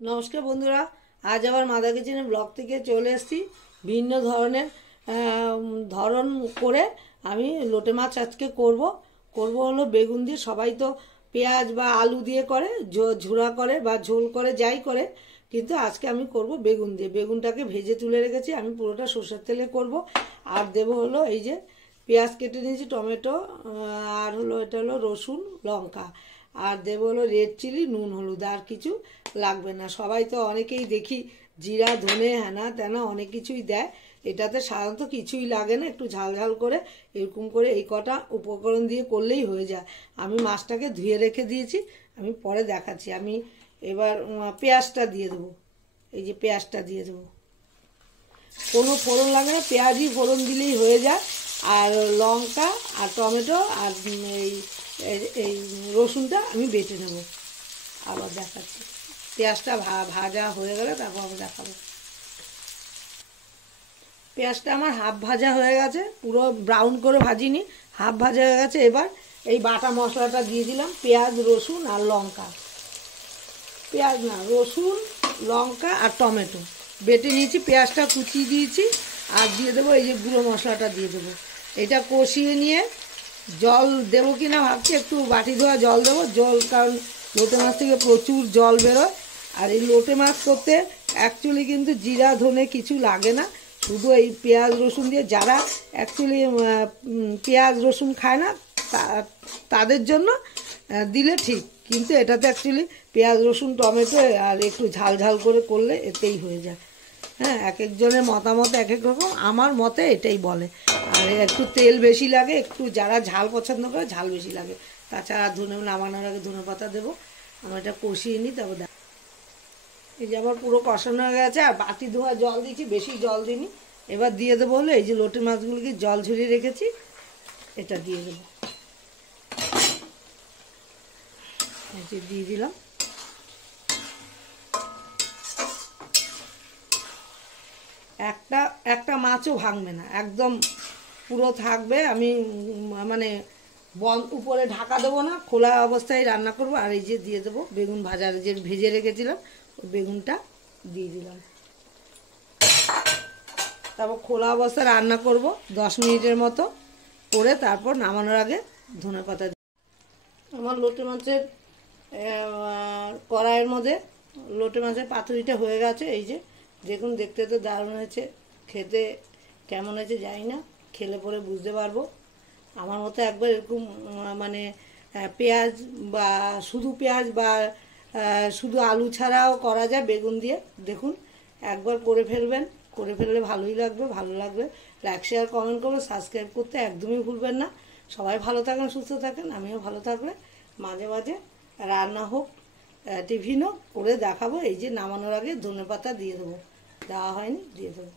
নমস্কার বন্ধুরা, আজ আবার মাদা কিচেনের ব্লগ থেকে চলে এসেছি। ভিন্ন ধরনের ধরন করে আমি লোটে মাছ আজকে করব হলো বেগুন দিয়ে। সবাই তো পেঁয়াজ বা আলু দিয়ে করে, ঝুরা করে বা ঝোল করে, যাই করে, কিন্তু আজকে আমি করব বেগুন দিয়ে। বেগুনটাকে ভেজে তুলে রেখেছি, আমি পুরোটা সর্ষের তেলে করব। আর দেবো হলো এই যে পেঁয়াজ কেটে নিয়েছি, টমেটো, আর হলো এটা হলো রসুন, লঙ্কা, আর দেবো হলো রেড চিলি, নুন, হলুদ। আর কিছু লাগবে না। সবাই তো অনেকেই দেখি জিরা, ধনে, হ্যানা ত্যানা অনেক কিছুই দেয়, এটাতে সাধারণত কিছুই লাগে না। একটু ঝাল ঝাল করে এরকম করে এই কটা উপকরণ দিয়ে করলেই হয়ে যায়। আমি মাছটাকে ধুয়ে রেখে দিয়েছি, আমি পরে দেখাচ্ছি। আমি এবার পেঁয়াজটা দিয়ে দেবো, এই যে পেঁয়াজটা দিয়ে দেবো। কোনো ফোড়ন লাগে না, পেঁয়াজই ফোড়ন দিলেই হয়ে যায়। আর লঙ্কা আর টমেটো আর এই রসুনটা আমি বেটে নেব। আবার দেখাচ্ছি, পেঁয়াজটা ভাজা হয়ে গেলে তারপর আমি দেখাবো। পেঁয়াজটা আমার হাফ ভাজা হয়ে গেছে, পুরো ব্রাউন করে ভাজিনি, হাফ ভাজা হয়ে গেছে। এবার এই বাটা মশলাটা দিয়ে দিলাম, পেঁয়াজ, রসুন আর লঙ্কা। পেঁয়াজ না, রসুন, লঙ্কা আর টমেটো বেটে নিয়েছি, পেঁয়াজটা কুচিয়ে দিয়েছি। আর দিয়ে দেবো এই যে গুঁড়ো মশলাটা দিয়ে দেবো। এটা কষিয়ে নিয়ে জল দেবো কি না ভাবছি, একটু বাটি ধোয়া জল দেবো। জল, কারণ লোটে মাছ থেকে প্রচুর জল বেরোয়। আর এই লোটে মাছ করতে অ্যাকচুয়ালি কিন্তু জিরা, ধনে কিছু লাগে না, শুধু এই পেঁয়াজ রসুন দিয়ে। যারা অ্যাকচুয়ালি পেঁয়াজ রসুন খায় না তাদের জন্য দিলে ঠিক, কিন্তু এটাতে অ্যাকচুয়ালি পেঁয়াজ রসুন টমেটো আর একটু ঝাল ঝাল করে করলে এতেই হয়ে যায়। হ্যাঁ, এক একজনের মতামত এক এক রকম, আমার মতে এটাই বলে। আর একটু তেল বেশি লাগে, একটু যারা ঝাল পছন্দ করে ঝাল বেশি লাগে। তাছাড়া নামানোর আগে ধনে পাতা দেবো। আমি এটা কষিয়ে নিই, তারপর দেখ। এই যে আবার পুরো কষানো হয়ে গেছে, আর বাটি ধোয়া জল দিয়েছি, বেশি জল দিইনি। এবার দিয়ে দেবো হলো এই যে লোটে মাছগুলোকে জল ঝরিয়ে রেখেছি, এটা দিয়ে দেবো। এই যে দিয়ে দিলাম। একটা মাছও ভাঙবে না, একদম পুরো থাকবে। আমি মানে উপরে ঢাকা দেবো না, খোলা অবস্থায় রান্না করব। আর এই যে দিয়ে দেবো বেগুন ভাজার যে ভেজে রেখেছিলাম, বেগুনটা দিয়ে দিলাম। তারপর খোলা অবস্থায় রান্না করব 10 মিনিটের মতো করে, তারপর নামানোর আগে ধনেপাতা। আমার লোটে মাছের কড়াইয়ের মধ্যে লোটে মাছের পাতুরিটা হয়ে গেছে। এই যে দেখুন, দেখতে তো দারুণ হয়েছে, খেতে কেমন হয়েছে জানি না, খেলে পরে বুঝতে পারবো। আমার মতো একবার এরকম মানে পেঁয়াজ বা শুধু পেঁয়াজ বা শুধু আলু ছাড়াও করা যায় বেগুন দিয়ে। দেখুন, একবার করে ফেলবেন, করে ফেললে ভালোই লাগবে। ভালো লাগবে লাইক, শেয়ার, কমেন্ট করবে, সাবস্ক্রাইব করতে একদমই ভুলবেন না। সবাই ভালো থাকেন, সুস্থ থাকেন, আমিও ভালো থাকবে। মাঝে মাঝে রান্না হোক, টিফিনও করে দেখাবো। এই যে নামানোর আগে ধনেপাতা দিয়ে দেবো, দেওয়া হয়নি, দিয়ে দেবো।